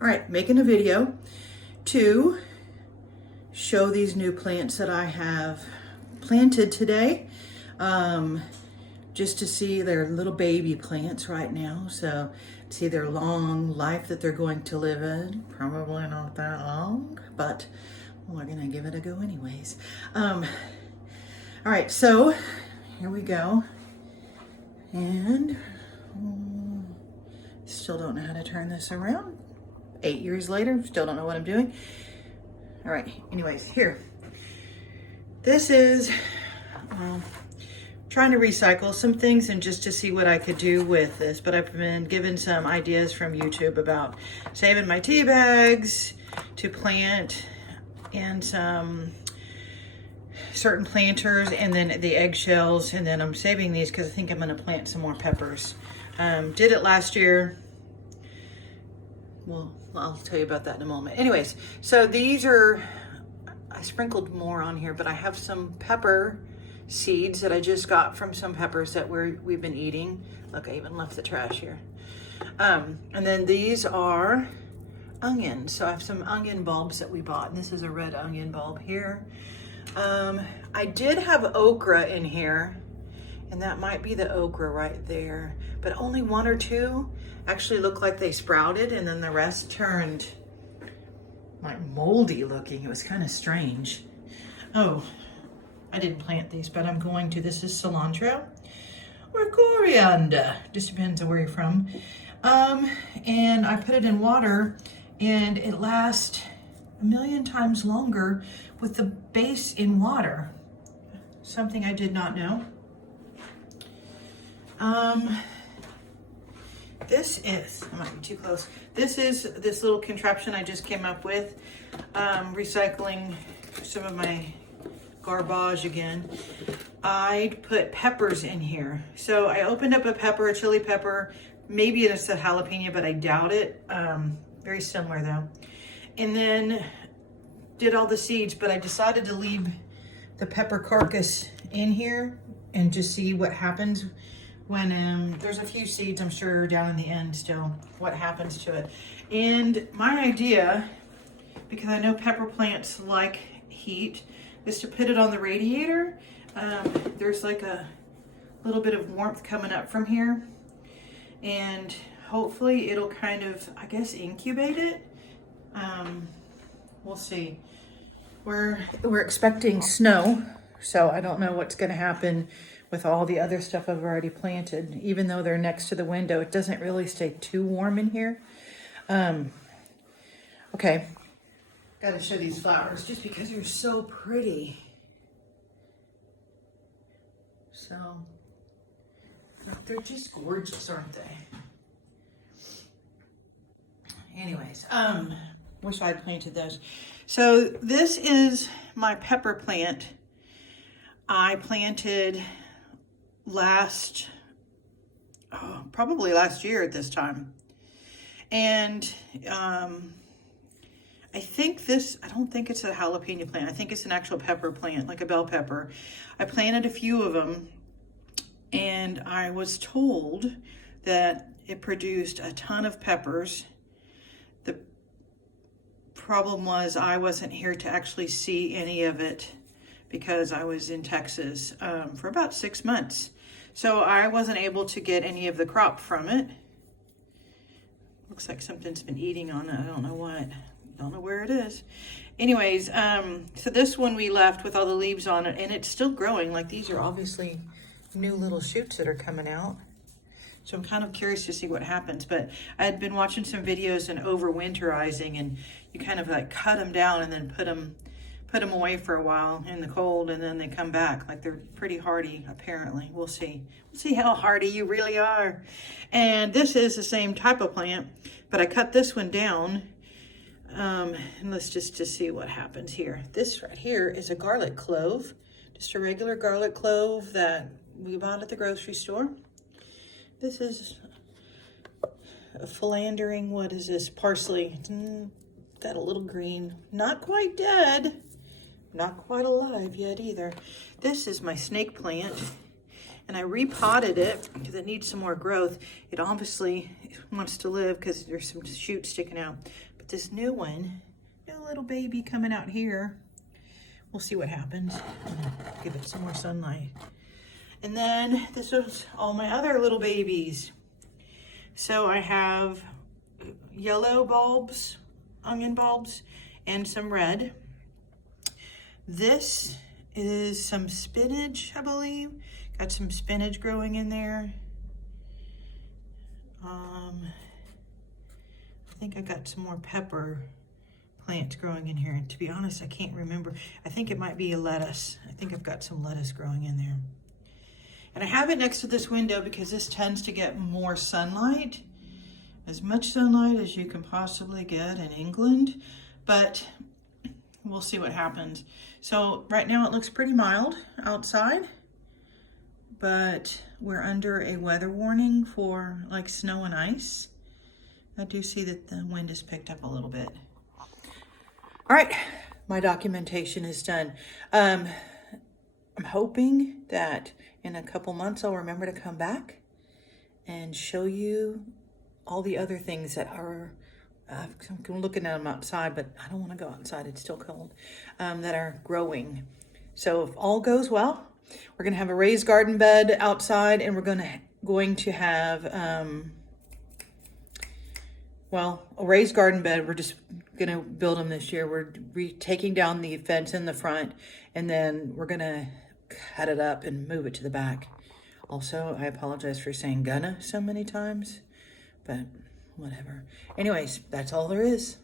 All right, making a video to show these new plants that I have planted today. Just to see their little baby plants right now. So see their long life that they're going to live in. Probably not that long, but we're gonna give it a go anyways. All right, so here we go. And still don't know how to turn this around. 8 years later, still don't know what I'm doing. All right, anyways, here. This is trying to recycle some things and just to see what I could do with this, but I've been given some ideas from YouTube about saving my tea bags to plant and some certain planters and then the eggshells, and then I'm saving these because I think I'm going to plant some more peppers. Did it last year. Well, I'll tell you about that in a moment. Anyways, so these are, I sprinkled more on here, but I have some pepper seeds that I just got from some peppers that we've been eating. Look, I even left the trash here. And then these are onions. So I have some onion bulbs that we bought. And this is a red onion bulb here. I did have okra in here, and that might be the okra right there, but only one or two actually look like they sprouted, and then the rest turned like moldy looking. It was kind of strange. Oh, I didn't plant these, but I'm going to. This is cilantro or coriander, just depends on where you're from. And I put it in water, and it lasts a million times longer with the base in water. Something I did not know. This is, I might be too close. This is this little contraption I just came up with, recycling some of my garbage again. I put peppers in here. So I opened up a pepper, a chili pepper, maybe it's a jalapeno, but I doubt it. Very similar though. And then did all the seeds, but I decided to leave the pepper carcass in here and just see what happens when there's a few seeds, I'm sure, down in the end still, what happens to it. And my idea, because I know pepper plants like heat, is to put it on the radiator. There's like a little bit of warmth coming up from here, and hopefully it'll kind of, I guess, incubate it. We'll see. We're expecting snow, so I don't know what's gonna happen with all the other stuff I've already planted. Even though they're next to the window, it doesn't really stay too warm in here. Okay, gotta show these flowers just because they're so pretty. So, they're just gorgeous, aren't they? Anyways, wish I'd planted those. So this is my pepper plant. I planted probably last year at this time. And I think I don't think it's a jalapeno plant. I think it's an actual pepper plant, like a bell pepper. I planted a few of them, and I was told that it produced a ton of peppers. The problem was I wasn't here to actually see any of it because I was in Texas for about 6 months. So I wasn't able to get any of the crop from it. Looks like something's been eating on it. I don't know what. Don't know where it is. Anyways, so this one we left with all the leaves on it, and it's still growing. Like, these are obviously new little shoots that are coming out. So I'm kind of curious to see what happens. But I had been watching some videos on overwinterizing, and you kind of like cut them down and then put them away for a while in the cold, and then they come back. Like, they're pretty hardy, apparently. We'll see. We'll see how hardy you really are. And this is the same type of plant, but I cut this one down. And let's just to see what happens here. This right here is a garlic clove, just a regular garlic clove that we bought at the grocery store. This is a philandering, what is this? Parsley. Got a little green, not quite dead. Not quite alive yet either. This is my snake plant, and I repotted it because it needs some more growth. It obviously wants to live because there's some shoots sticking out. But this new one, new little baby coming out here. We'll see what happens. Give it some more sunlight. And then this is all my other little babies. So I have yellow bulbs, onion bulbs, and some red. This is some spinach, I believe. Got some spinach growing in there. I think I got some more pepper plants growing in here. And to be honest, I can't remember. I think it might be a lettuce. I think I've got some lettuce growing in there. And I have it next to this window because this tends to get more sunlight. As much sunlight as you can possibly get in England. But we'll see what happens. So right now it looks pretty mild outside. But we're under a weather warning for like snow and ice. I do see that the wind has picked up a little bit. All right, my documentation is done. I'm hoping that in a couple months I'll remember to come back and show you all the other things that are, I'm looking at them outside, but I don't want to go outside, it's still cold, that are growing. So if all goes well, we're going to have a raised garden bed outside, and we're going to have, a raised garden bed. We're just going to build them this year. We're taking down the fence in the front, and then we're going to cut it up and move it to the back. Also, I apologize for saying gonna so many times, but whatever. Anyways, that's all there is.